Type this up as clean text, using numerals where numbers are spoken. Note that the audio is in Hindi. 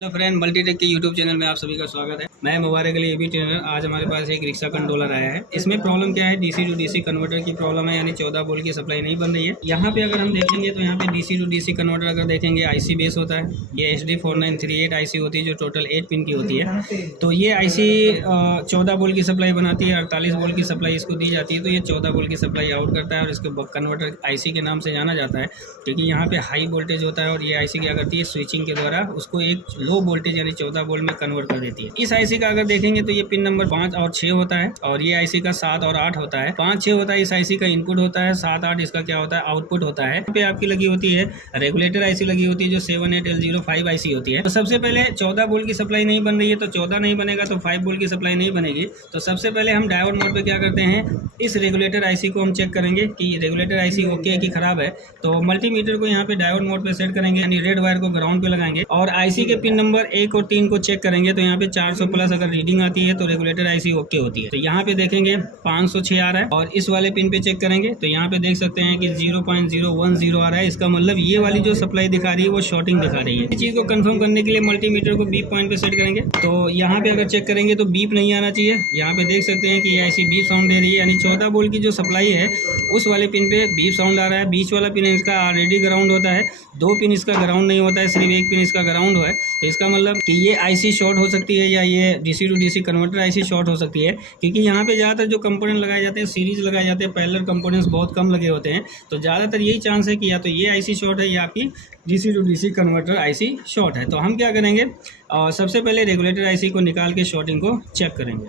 हेलो फ्रेंड, मल्टीटेक के यूट्यूब चैनल में आप सभी का स्वागत है। मैं मुबारक अली एबी ट्रेनर। आज हमारे पास एक रिक्शा कंट्रोलर आया है। इसमें प्रॉब्लम क्या है, डीसी टू डीसी कन्वर्टर की प्रॉब्लम है, यानी 14 वोल्ट की सप्लाई नहीं बन रही है। यहाँ पे अगर हम देखेंगे तो यहाँ पे डीसी टू डीसी कन्वर्टर अगर देखेंगे आईसी बेस होता है। ये HD4938 आईसी होती है जो टोटल 8 पिन की होती है। तो ये आईसी 14 वोल्ट की सप्लाई बनाती है, 48 वोल्ट की सप्लाई इसको दी जाती है। तो ये 14 वोल्ट की सप्लाई आउट करता है और इसको कन्वर्टर आईसी के नाम से जाना जाता है, क्योंकि यहाँ पे हाई वोल्टेज होता है और ये आईसी क्या करती है, स्विचिंग के द्वारा उसको एक लो वोल्टेज यानी 14 वोल्ट में कन्वर्ट कर देती है। इस आईसी का अगर देखेंगे तो ये पिन नंबर 5 और 6 होता है और ये आईसी का 7 और 8 होता है। 5 6 होता है इस आईसी का इनपुट होता है, 7 8 इसका क्या होता है, आउटपुट होता है। यहाँ पे आपकी लगी होती है रेगुलेटर आईसी लगी होती है जो 78L05 आईसी होती है। तो सबसे पहले 14 वोल्ट की सप्लाई नहीं बन रही है, तो 14 नहीं बनेगा तो 5 वोल्ट की सप्लाई नहीं बनेगी। तो सबसे पहले हम डायोड मोड पे क्या करते हैं, इस रेगुलेटर आईसी को हम चेक करेंगे कि रेगुलेटर आईसी ओके है कि खराब है। तो मल्टीमीटर को यहाँ पे डायोड मोड पे सेट करेंगे, यानी रेड वायर को ग्राउंड पे लगाएंगे और आईसी के पिन नंबर 1 और 3 को चेक करेंगे। तो यहाँ पे 400 प्लस अगर रीडिंग आती है तो रेगुलेटर आईसी ओके होती है। तो यहाँ पे देखेंगे 506 आ रहा है और इस वाले पिन पे चेक करेंगे तो यहाँ पे देख सकते हैं कि 0.010 आ रहा है। इसका मतलब ये वाली जो सप्लाई दिखा रही है वो शॉर्टिंग दिखा रही है। इस चीज को कंफर्म करने के लिए मल्टीमीटर को बीप पॉइंट पे सेट करेंगे। तो यहाँ पे अगर चेक करेंगे तो बीप नहीं आना चाहिए। यहाँ पे देख सकते हैं कि ये आईसी बीप साउंड दे रही है, यानी 14 वोल्ट की जो सप्लाई है उस वाले पिन पे बीप साउंड आ रहा है। बीच वाला पिन इसका ऑलरेडी ग्राउंड होता है, 2 पिन इसका ग्राउंड नहीं होता है, सिर्फ 1 पिन इसका ग्राउंड है। तो इसका मतलब कि ये आईसी शॉर्ट हो सकती है या ये DC to DC converter IC short हो सकती है, क्योंकि यहाँ पे ज़्यादातर जो कंपोनेंट लगाए जाते हैं सीरीज लगाए जाते हैं, पैरेलल कंपोनेंट्स बहुत कम लगे होते हैं। तो ज़्यादातर यही चांस है कि या तो ये आईसी शॉर्ट है या आपकी DC to DC converter IC short है। तो हम क्या करेंगे, सबसे पहले रेगुलेटर आईसी को निकाल के शॉर्टिंग को चेक करेंगे।